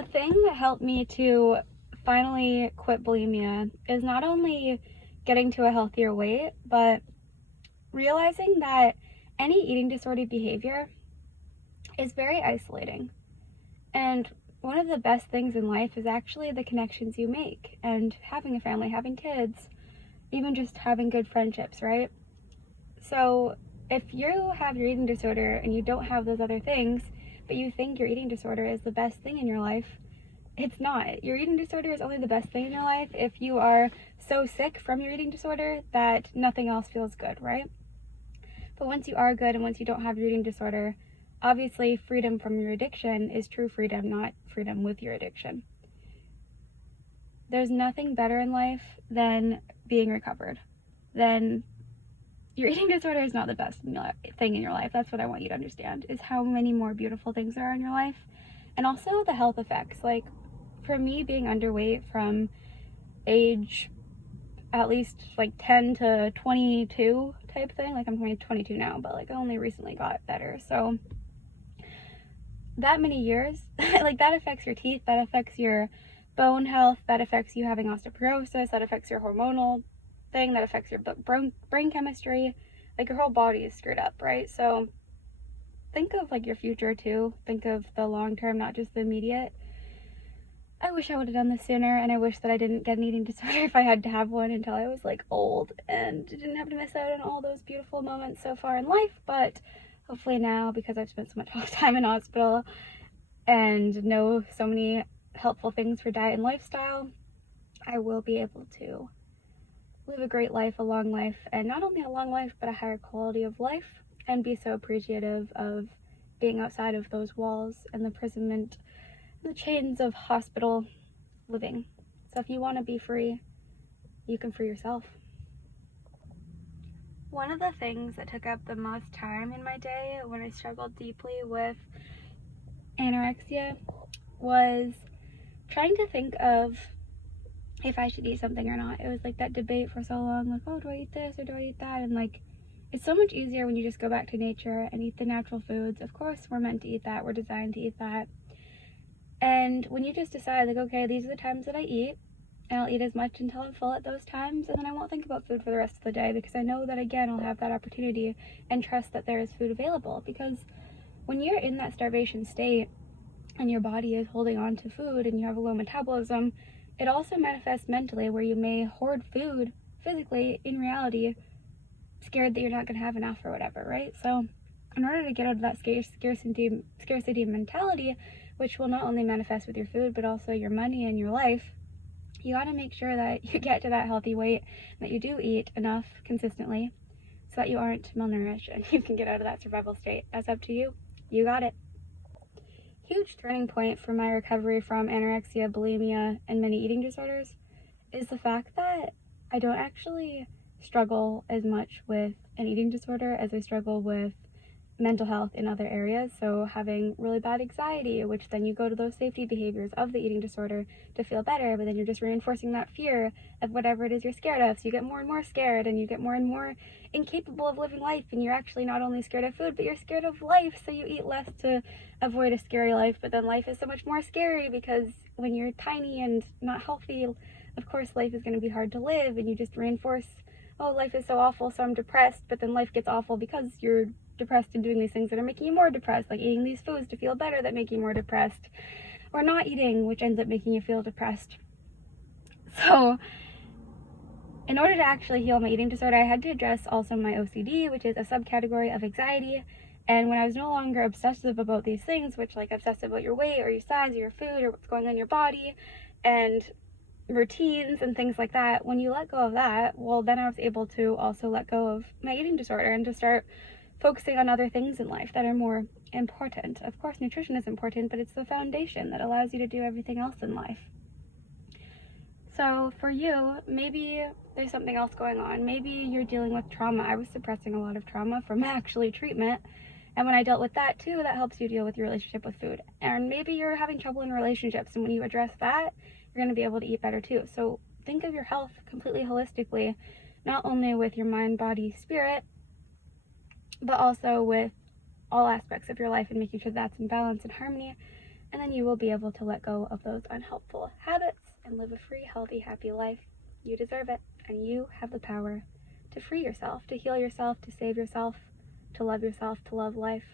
the thing that helped me to finally quit bulimia is not only getting to a healthier weight, but realizing that any eating disorder behavior is very isolating. And one of the best things in life is actually the connections you make, and having a family, having kids, even just having good friendships, right? So if you have your eating disorder and you don't have those other things, but you think your eating disorder is the best thing in your life, it's not. Your eating disorder is only the best thing in your life if you are so sick from your eating disorder that nothing else feels good, right? But once you are good and once you don't have your eating disorder, obviously freedom from your addiction is true freedom, not freedom with your addiction. There's nothing better in life than being recovered. Then your eating disorder is not the best thing in your life. That's what I want you to understand, is how many more beautiful things there are in your life. And also the health effects. Like, for me, being underweight from age at least like 10 to 22 type thing, like I'm 22 now, but like I only recently got better. So that many years, like that affects your teeth, that affects your bone health, that affects you having osteoporosis, that affects your hormonal thing, that affects your brain chemistry. Like your whole body is screwed up, right? So think of like your future too. Think of the long term, not just the immediate. I wish I would have done this sooner, and I wish that I didn't get an eating disorder if I had to have one until I was like old and didn't have to miss out on all those beautiful moments so far in life. But hopefully now, because I've spent so much time in hospital and know so many helpful things for diet and lifestyle, I will be able to live a great life, a long life, and not only a long life, but a higher quality of life, and be so appreciative of being outside of those walls and the imprisonment, the chains of hospital living. So if you want to be free, you can free yourself. One of the things that took up the most time in my day when I struggled deeply with anorexia was trying to think of if I should eat something or not. It was like that debate for so long, like, oh, do I eat this or do I eat that? And like, it's so much easier when you just go back to nature and eat the natural foods. Of course, we're meant to eat that. We're designed to eat that. And when you just decide, like, okay, these are the times that I eat, and I'll eat as much until I'm full at those times, and then I won't think about food for the rest of the day, because I know that, again, I'll have that opportunity and trust that there is food available. Because when you're in that starvation state and your body is holding on to food and you have a low metabolism, it also manifests mentally, where you may hoard food physically, in reality, scared that you're not going to have enough or whatever, right? So in order to get out of that scarcity mentality, which will not only manifest with your food, but also your money and your life, you got to make sure that you get to that healthy weight, and that you do eat enough consistently so that you aren't malnourished and you can get out of that survival state. That's up to you. You got it. Huge turning point for my recovery from anorexia, bulimia, and many eating disorders is the fact that I don't actually struggle as much with an eating disorder as I struggle with mental health in other areas. So having really bad anxiety, which then you go to those safety behaviors of the eating disorder to feel better, but then you're just reinforcing that fear of whatever it is you're scared of. So you get more and more scared, and you get more and more incapable of living life, and you're actually not only scared of food, but you're scared of life. So you eat less to avoid a scary life, but then life is so much more scary, because when you're tiny and not healthy, of course life is going to be hard to live, and you just reinforce, oh, life is so awful, so I'm depressed. But then life gets awful because you're depressed and doing these things that are making you more depressed, like eating these foods to feel better that make you more depressed, or not eating, which ends up making you feel depressed. So in order to actually heal my eating disorder, I had to address also my OCD, which is a subcategory of anxiety. And when I was no longer obsessive about these things, which, like, obsessive about your weight or your size or your food or what's going on in your body and routines and things like that, when you let go of that, well, then I was able to also let go of my eating disorder and to start focusing on other things in life that are more important. Of course, nutrition is important, but it's the foundation that allows you to do everything else in life. So for you, maybe there's something else going on. Maybe you're dealing with trauma. I was suppressing a lot of trauma from actually treatment. And when I dealt with that too, that helps you deal with your relationship with food. And maybe you're having trouble in relationships, and when you address that, you're going to be able to eat better too. So think of your health completely holistically, not only with your mind, body, spirit, but also with all aspects of your life, and making sure that's in balance and harmony. and then you will be able to let go of those unhelpful habits and live a free, healthy, happy life. You deserve it, and you have the power to free yourself, to heal yourself, to save yourself, to love life.